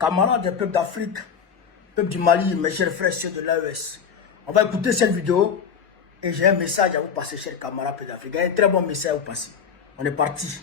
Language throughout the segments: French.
Camarades des peuples d'Afrique, peuple du Mali, mes chers frères et sœurs de l'AES. On va écouter cette vidéo et j'ai un message à vous passer, chers camarades peuples d'Afrique. Un très bon message à vous passer. On est parti.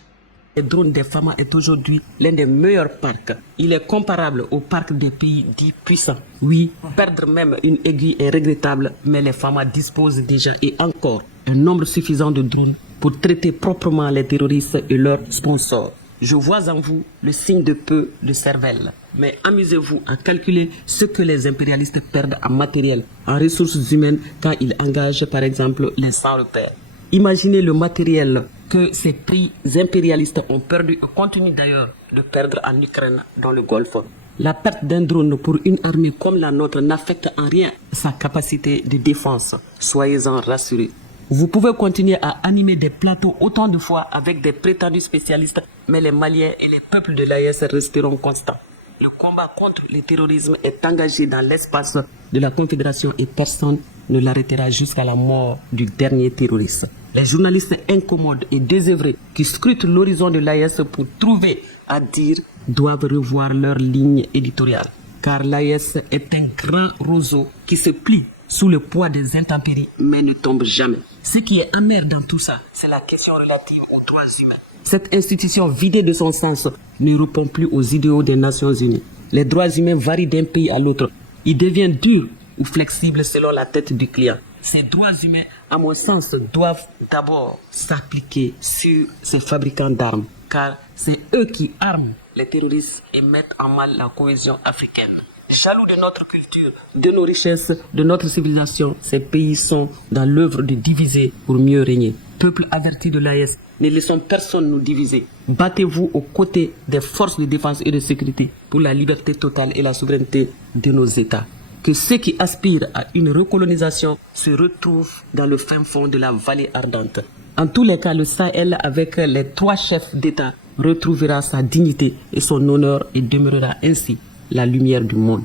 Le drone des Fama est aujourd'hui l'un des meilleurs parcs. Il est comparable au parc des pays dits puissants. Oui, perdre même une aiguille est regrettable, mais les Fama disposent déjà et encore un nombre suffisant de drones pour traiter proprement les terroristes et leurs sponsors. Je vois en vous le signe de peu de cervelle. Mais amusez-vous à calculer ce que les impérialistes perdent en matériel, en ressources humaines quand ils engagent par exemple les sans-repères. Imaginez le matériel que ces pays impérialistes ont perdu et continuent d'ailleurs de perdre en Ukraine dans le Golfe. La perte d'un drone pour une armée comme la nôtre n'affecte en rien sa capacité de défense. Soyez-en rassurés. Vous pouvez continuer à animer des plateaux autant de fois avec des prétendus spécialistes, mais les Maliens et les peuples de l'AES resteront constants. Le combat contre le terrorisme est engagé dans l'espace de la Confédération et personne ne l'arrêtera jusqu'à la mort du dernier terroriste. Les journalistes incommodes et désœuvrés qui scrutent l'horizon de l'AES pour trouver à dire doivent revoir leur ligne éditoriale. Car l'AES est un grand roseau qui se plie sous le poids des intempéries mais ne tombe jamais. Ce qui est amer dans tout ça, c'est la question relative aux droits humains. Cette institution vidée de son sens ne répond plus aux idéaux des Nations Unies. Les droits humains varient d'un pays à l'autre. Ils deviennent durs ou flexibles selon la tête du client. Ces droits humains, à mon sens, doivent d'abord s'appliquer sur ces fabricants d'armes, car c'est eux qui arment les terroristes et mettent en mal la cohésion africaine. Jaloux de notre culture, de nos richesses, de notre civilisation, ces pays sont dans l'œuvre de diviser pour mieux régner. Peuple averti de l'AES, ne laissons personne nous diviser. Battez-vous aux côtés des forces de défense et de sécurité pour la liberté totale et la souveraineté de nos États. Que ceux qui aspirent à une recolonisation se retrouvent dans le fin fond de la vallée ardente. En tous les cas, le Sahel, avec les 3 chefs d'État, retrouvera sa dignité et son honneur et demeurera ainsi la lumière du monde.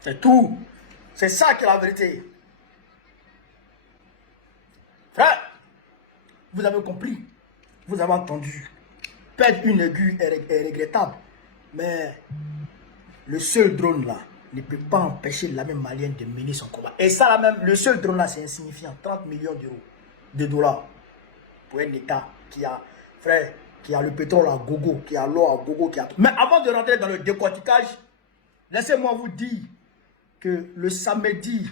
C'est tout. C'est ça qui est la vérité. Frère, vous avez compris. Vous avez entendu. Perdre une aiguille est regrettable. Mais le seul drone là ne peut pas empêcher l'armée malienne de mener son combat. Et ça là même, le seul drone là c'est insignifiant. 30 millions d'euros, de dollars. Pour un État qui a, frère, qui a le pétrole à gogo, qui a l'eau à gogo, qui a tout. Mais avant de rentrer dans le décortiquage, laissez-moi vous dire que le samedi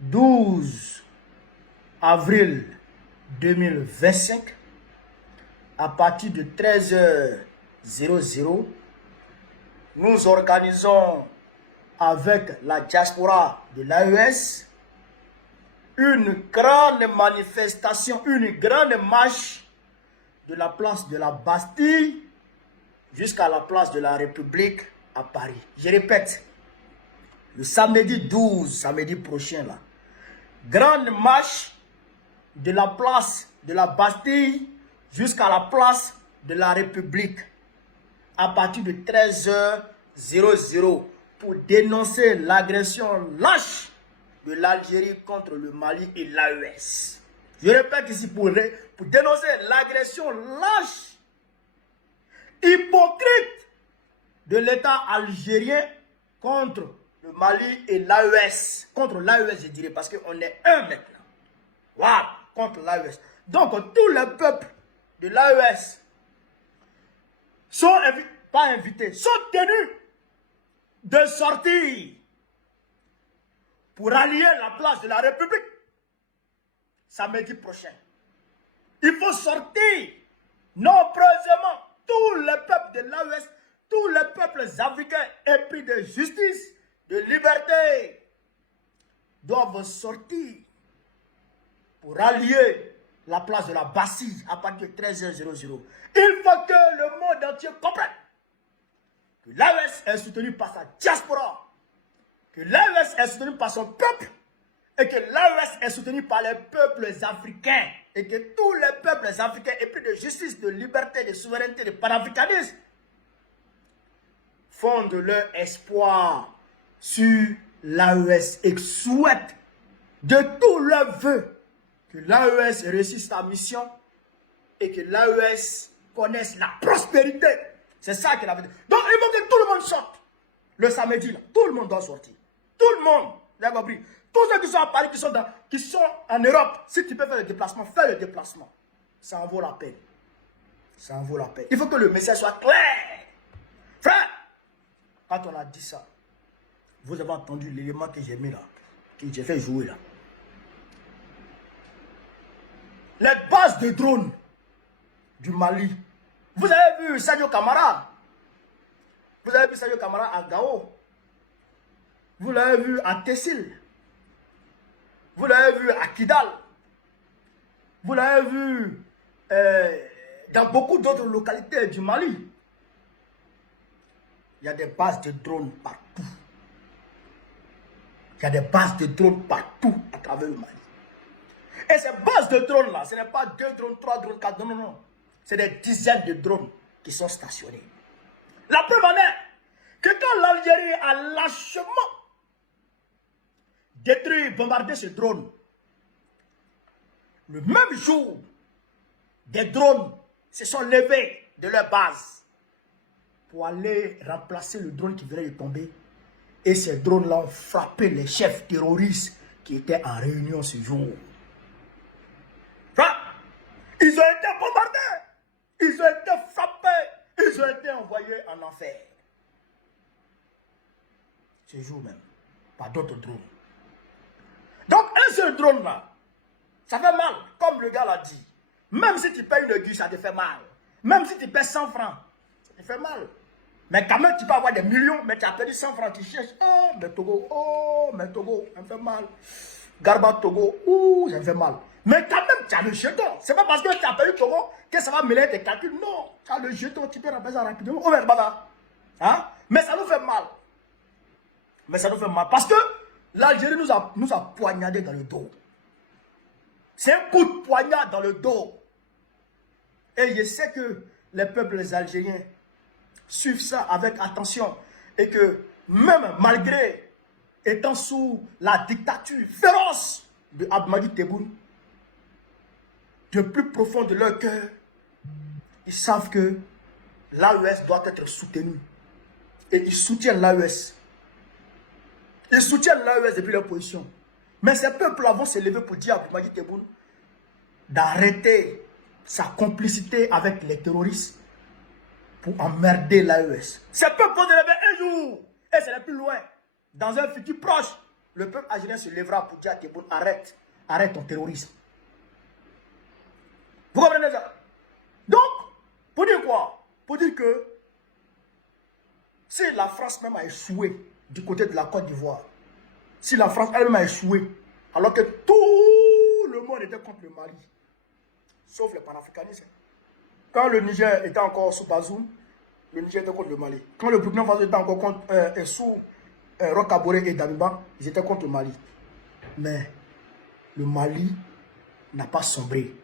12 avril 2025, à partir de 13h00, nous organisons avec la diaspora de l'AES une grande manifestation, une grande marche de la place de la Bastille jusqu'à la place de la République à Paris. Je répète, le samedi 12, samedi prochain là, grande marche de la place de la Bastille jusqu'à la place de la République à partir de 13h00 pour dénoncer l'agression lâche de l'Algérie contre le Mali et l'AES. Je répète ici pour dénoncer l'agression lâche, hypocrite de l'État algérien contre le Mali et l'AES. Contre l'AES, je dirais, parce qu'on est un maintenant. Waouh, contre l'AES. Donc, tous les peuples de l'AES sont sont tenus de sortir pour allier la place de la République samedi prochain. Il faut sortir nombreusement tous les peuples de l'AES, tous les peuples africains épris de justice, de liberté, doivent sortir pour allier la place de la Bastille à partir de 13h00. Il faut que le monde entier comprenne que l'AES est soutenu par sa diaspora, que l'AES est soutenu par son peuple, et que l'AES est soutenu par les peuples africains, et que tous les peuples africains épris de justice, de liberté, de souveraineté, de panafricanisme fondent leur espoir sur l'AES et souhaitent de tout leur vœu que l'AES réussisse sa mission et que l'AES connaisse la prospérité. C'est ça qu'il avait dit. Donc il faut que tout le monde sorte. le samedi, là, tout le monde doit sortir. Tout le monde, vous avez compris. Tous ceux qui sont à Paris, qui sont en Europe, si tu peux faire le déplacement, fais le déplacement. Ça en vaut la peine. Ça en vaut la peine. Il faut que le message soit clair. Frère, quand on a dit ça, vous avez entendu l'élément que j'ai mis là, que j'ai fait jouer là. Les bases de drones du Mali. Vous avez vu Sadio Camara? Vous avez vu Sadio Camara à Gao? Vous l'avez vu à Tessil? Vous l'avez vu à Kidal? Vous l'avez vu dans beaucoup d'autres localités du Mali? Il y a des bases de drones partout. Il y a des bases de drones partout à travers le Mali. Et ces bases de drones là, ce n'est pas 2 drones, 3 drones, 4 drones, non, non. C'est des dizaines de drones qui sont stationnés. La preuve en est que quand l'Algérie a lâchement détruit, bombardé ce drone, le même jour, des drones se sont levés de leur base pour aller remplacer le drone qui venait de tomber. Et ces drones-là ont frappé les chefs terroristes qui étaient en réunion ce jour. Enfin, ils ont été bombardés, ils ont été frappés, ils ont été envoyés en enfer. Ce jour même, par d'autres drones. Donc un seul drone là, ça fait mal, comme le gars l'a dit. Même si tu payes une aiguille, ça te fait mal. Même si tu payes 100 francs, ça te fait mal. Mais quand même, tu peux avoir des millions, mais tu as perdu 100 francs, tu cherches. Oh, mais Togo, ça me fait mal. Garba Togo, ouh, ça me fait mal. Mais quand même, tu as le jeton. C'est pas parce que tu as perdu Togo que ça va mêler tes calculs. Non, tu as le jeton, tu peux remplacer ça rapidement. Oh, mais hein? Mais ça nous fait mal. Mais ça nous fait mal. Parce que l'Algérie nous a poignardé dans le dos. C'est un coup de poignard dans le dos. Et je sais que les peuples algériens suivent ça avec attention. Et que même malgré étant sous la dictature féroce de Abdelmadjid Tebboune, du plus profond de leur cœur, ils savent que l'AES doit être soutenu. Et ils soutiennent l'AES. Ils soutiennent l'AES depuis leur position. Mais ces peuples-là vont se lever pour dire à Abdelmadjid Tebboune d'arrêter sa complicité avec les terroristes pour emmerder l'AES. Ces peuples vont se lever un jour. Et c'est le plus loin. Dans un futur proche, le peuple algérien se lèvera pour dire à Tebboune, arrête ton terrorisme. Vous comprenez ça? Donc, pour dire quoi? Pour dire que si la France même a échoué du côté de la Côte d'Ivoire, si la France elle-même a échoué, alors que tout le monde était contre le Mali, sauf les panafricanistes. Quand le Niger était encore sous Bazoum, le Niger était contre le Mali. Quand le Burkina Faso était encore contre, sous Roch Kaboré et Damiba, ils étaient contre le Mali. Mais le Mali n'a pas sombré.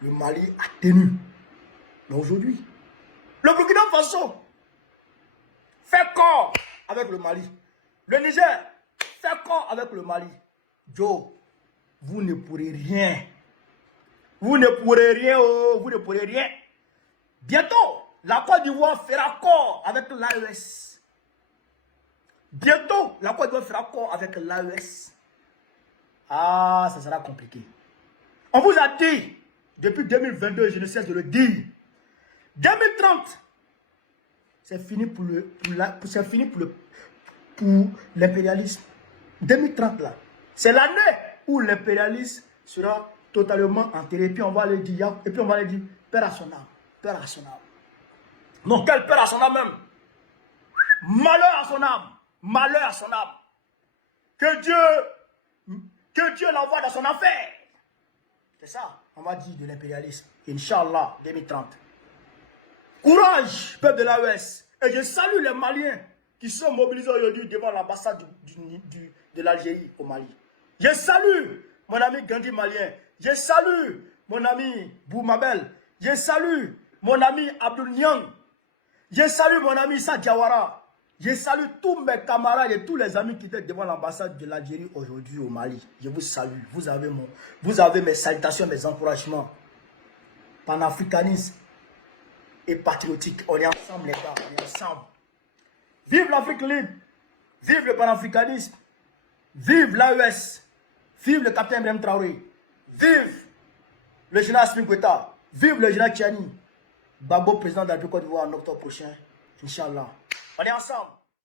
Le Mali a tenu. Mais aujourd'hui, le Burkina Faso fait corps avec le Mali. Le Niger fait corps avec le Mali. Joe, vous ne pourrez rien. Vous ne pourrez rien, oh, vous ne pourrez rien. Bientôt, la Côte d'Ivoire fera corps avec l'AES. Bientôt, la Côte d'Ivoire fera corps avec l'AES. Ah, ça sera compliqué. On vous a dit, depuis 2022, je ne cesse de le dire, 2030, c'est fini pour l'impérialisme. 2030 là, c'est l'année où l'impérialisme sera totalement enterré. Et puis on va aller dire, père à son âme, père à son âme. Non, quel père à son âme même? Malheur à son âme, malheur à son âme. Que Dieu l'envoie dans son affaire. C'est ça, on va dire de l'impérialisme. Inch'Allah, 2030. Courage, peuple de l'AES. Et je salue les Maliens qui sont mobilisés aujourd'hui devant l'ambassade de l'Algérie au Mali. Je salue mon ami Gandhi malien. Je salue mon ami Boumabel. Je salue mon ami Abdoul Niang. Je salue mon ami Issa Diawara. Je salue tous mes camarades et tous les amis qui étaient devant l'ambassade de l'Algérie aujourd'hui au Mali. Je vous salue. Vous avez mes salutations, mes encouragements. Panafricanisme et patriotique. On est ensemble les gars, on est ensemble. Vive l'Afrique libre. Vive le panafricanisme. Vive l'AES. Vive le capitaine Ibrahim Traoré. Vive le général Assimi Goïta. Vive le général Tchani. Gbagbo, président de la République Côte d'Ivoire en octobre prochain. Inch'Allah. On est ensemble.